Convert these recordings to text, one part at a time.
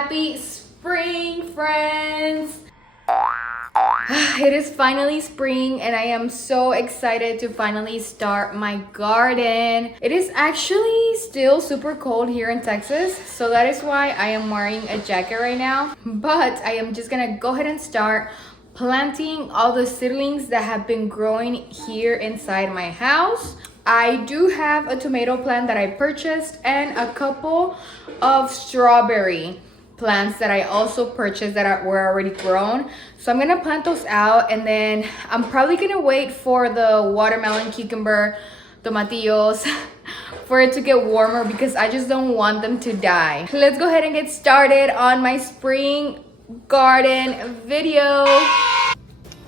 Happy spring, friends! It is finally spring and I am so excited to finally start my garden. It is actually still super cold here in Texas, so that is why I am wearing a jacket right now. But I am just gonna go ahead and start planting all the seedlings that have been growing here inside my house. I do have a tomato plant that I purchased and a couple of strawberry plants that I also purchased that were already grown. So I'm gonna plant those out, and then I'm probably gonna wait for the watermelon, cucumber, tomatillos for it to get warmer because I just don't want them to die. Let's go ahead and get started on my spring garden video.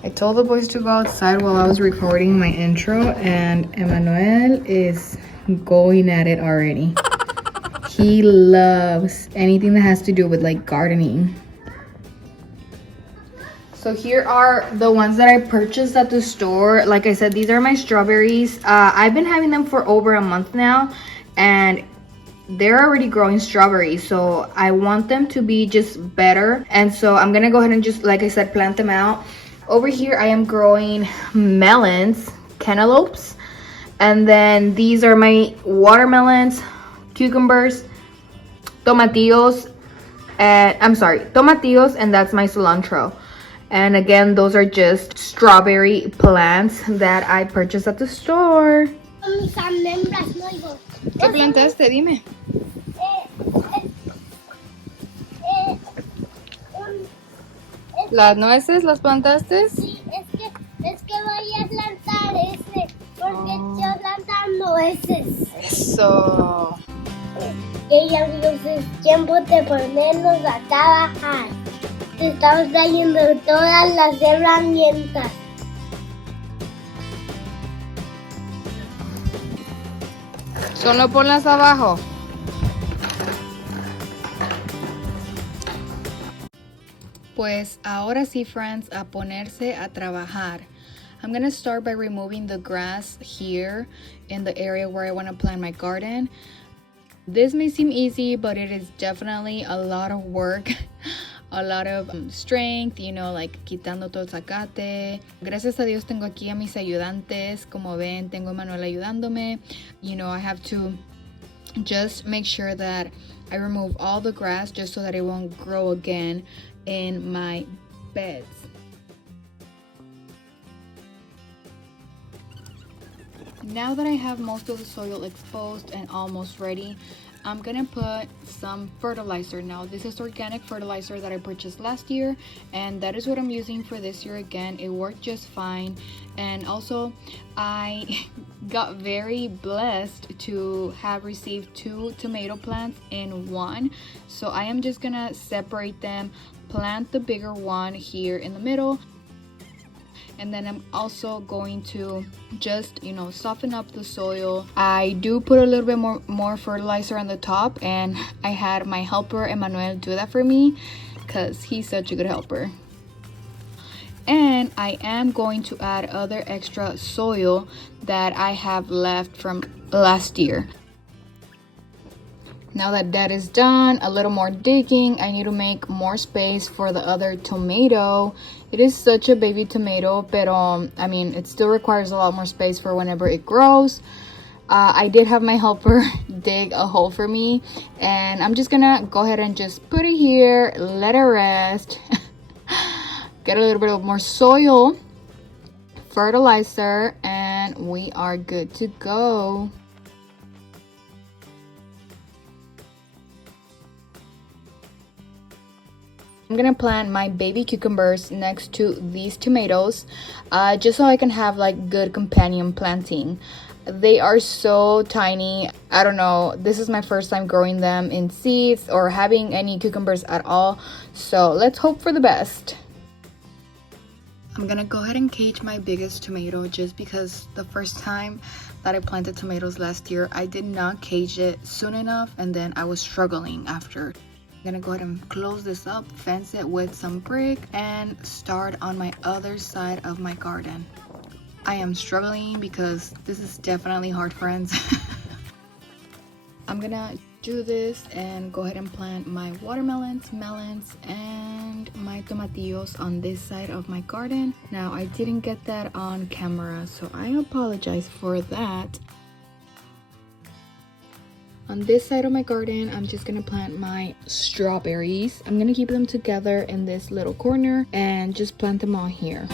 I told the boys to go outside while I was recording my intro, and Emmanuel is going at it already. He loves anything that has to do with like gardening. So here are the ones that I purchased at the store. Like I said, these are my strawberries. I've been having them for over a month now, and they're already growing strawberries, so I want them to be just better. And so I'm gonna go ahead and just, like I said, plant them out. Over here I am growing melons, cantaloupes, and then these are my watermelons, cucumbers, tomatillos, and tomatillos, and that's my cilantro. And again, those are just strawberry plants that I purchased at the store. ¿Qué plantaste? Dime. ¿Las nueces las plantaste? Sí, es que voy a plantar ese, porque yo plantar nueces. Eso. Y ya es tiempo de ponernos a trabajar. Te estamos trayendo todas las herramientas. Solo ponlas abajo. Pues ahora sí, friends, a ponerse a trabajar. I'm gonna start by removing the grass here in the area where I want to plant my garden. This may seem easy, but it is definitely a lot of work. A lot of strength, you know, like quitando todo el zacate. Gracias a Dios tengo aquí a mis ayudantes. Como ven, tengo a Manuel ayudándome. You know, I have to just make sure that I remove all the grass just so that it won't grow again in my beds. Now that I have most of the soil exposed and almost ready, I'm gonna put some fertilizer. Now this is organic fertilizer that I purchased last year, and that is what I'm using for this year again. It worked just fine, and also I got very blessed to have received 2 tomato plants in one. So I am just gonna separate them, plant the bigger one here in the middle, and then I'm also going to just, you know, soften up the soil. I do put a little bit more fertilizer on the top, and I had my helper Emmanuel do that for me because he's such a good helper. And I am going to add other extra soil that I have left from last year. Now that is done, a little more digging. I need to make more space for the other tomato. It is such a baby tomato, but I mean, it still requires a lot more space for whenever it grows. I did have my helper dig a hole for me, and I'm just gonna go ahead and just put it here, let it rest, get a little bit of more soil, fertilizer, and we are good to go. I'm gonna plant my baby cucumbers next to these tomatoes, just so I can have like good companion planting. They are so tiny. I don't know, this is my first time growing them in seeds or having any cucumbers at all, so let's hope for the best. I'm gonna go ahead and cage my biggest tomato just because the first time that I planted tomatoes last year, I did not cage it soon enough, and then I was struggling after. I'm gonna go ahead and close this up, fence it with some brick, and start on my other side of my garden. I am struggling because this is definitely hard, friends. I'm gonna do this and go ahead and plant my watermelons, melons, and my tomatillos on this side of my garden. Now, I didn't get that on camera, so I apologize for that. On this side of my garden, I'm just gonna plant my strawberries. I'm gonna keep them together in this little corner and just plant them all here.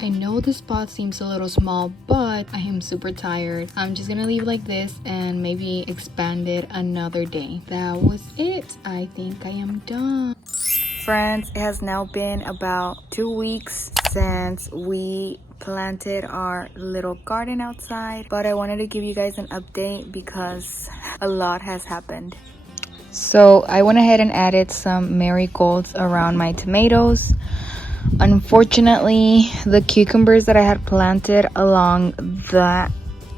I know the spot seems a little small, but I am super tired. I'm just gonna leave like this and maybe expand it another day. That was it. I think I am done. Friends, it has now been about 2 weeks since we planted our little garden outside, but I wanted to give you guys an update because a lot has happened. So I went ahead and added some marigolds around my tomatoes. Unfortunately, the cucumbers that I had planted along that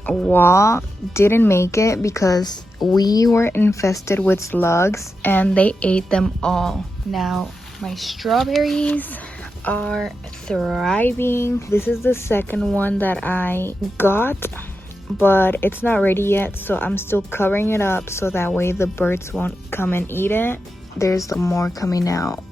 wall didn't make it because we were infested with slugs and they ate them all. Now my strawberries are thriving. This is the second one that I got, but it's not ready yet, so I'm still covering it up so that way the birds won't come and eat it. There's more coming out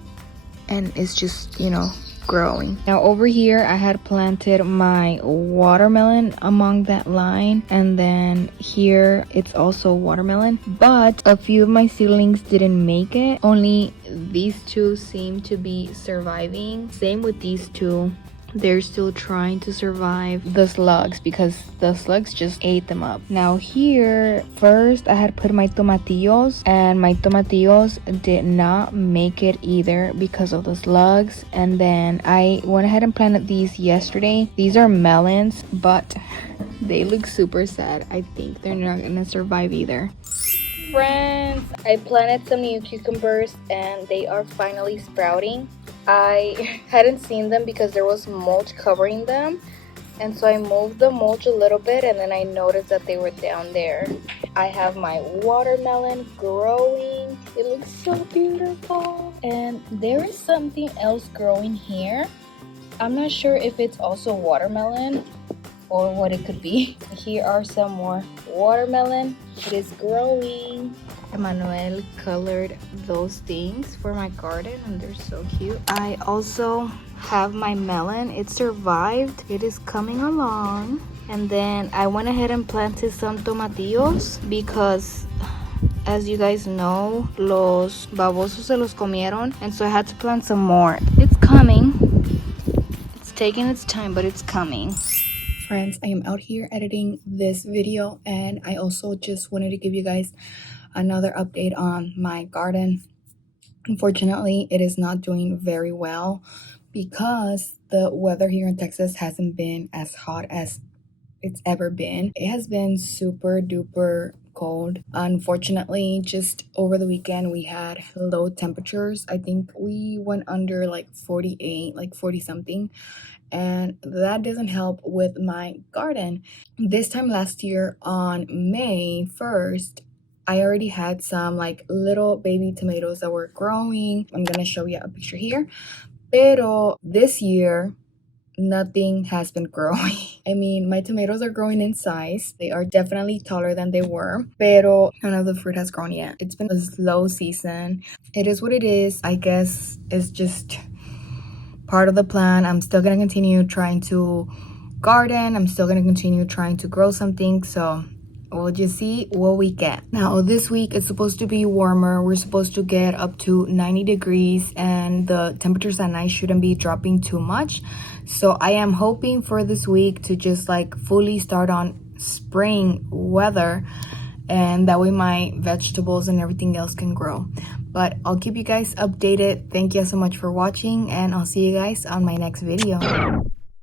and it's just, you know, growing. Now over here I had planted my watermelon among that line, and then here it's also watermelon, but a few of my seedlings didn't make it. Only these two seem to be surviving. Same with these two. They're still trying to survive the slugs because the slugs just ate them up. Now here, first I had put my tomatillos, and my tomatillos did not make it either because of the slugs. And then I went ahead and planted these yesterday. These are melons, but they look super sad. I think they're not gonna survive either. Friends, I planted some new cucumbers and they are finally sprouting. I hadn't seen them because there was mulch covering them, and so I moved the mulch a little bit and then I noticed that they were down there. I have my watermelon growing. It looks so beautiful. And there is something else growing here. I'm not sure if it's also watermelon or what it could be. Here are some more watermelon. It is growing. Emmanuel colored those things for my garden and they're so cute. I also have my melon. It survived. It is coming along. And then I went ahead and planted some tomatillos because, as you guys know, los babosos se los comieron, and so I had to plant some more. It's coming. It's taking its time, but it's coming. Friends, I am out here editing this video, and I also just wanted to give you guys another update on my garden. Unfortunately, it is not doing very well because the weather here in Texas hasn't been as hot as it's ever been. It has been super duper cold. Unfortunately, just over the weekend we had low temperatures. I think we went under like 48, like 40 something, and that doesn't help with my garden. This time last year on May 1st, I already had some like little baby tomatoes that were growing. I'm gonna show you a picture here. Pero this year, nothing has been growing. I mean, my tomatoes are growing in size. They are definitely taller than they were, pero none of the fruit has grown yet. It's been a slow season. It is what it is. I guess it's just part of the plan. I'm still gonna continue trying to garden. I'm still gonna continue trying to grow something. So we'll just see what we get. Now this week it's supposed to be warmer. We're supposed to get up to 90 degrees and the temperatures at night shouldn't be dropping too much. So I am hoping for this week to just like fully start on spring weather, and that way my vegetables and everything else can grow. But I'll keep you guys updated. Thank you so much for watching, and I'll see you guys on my next video.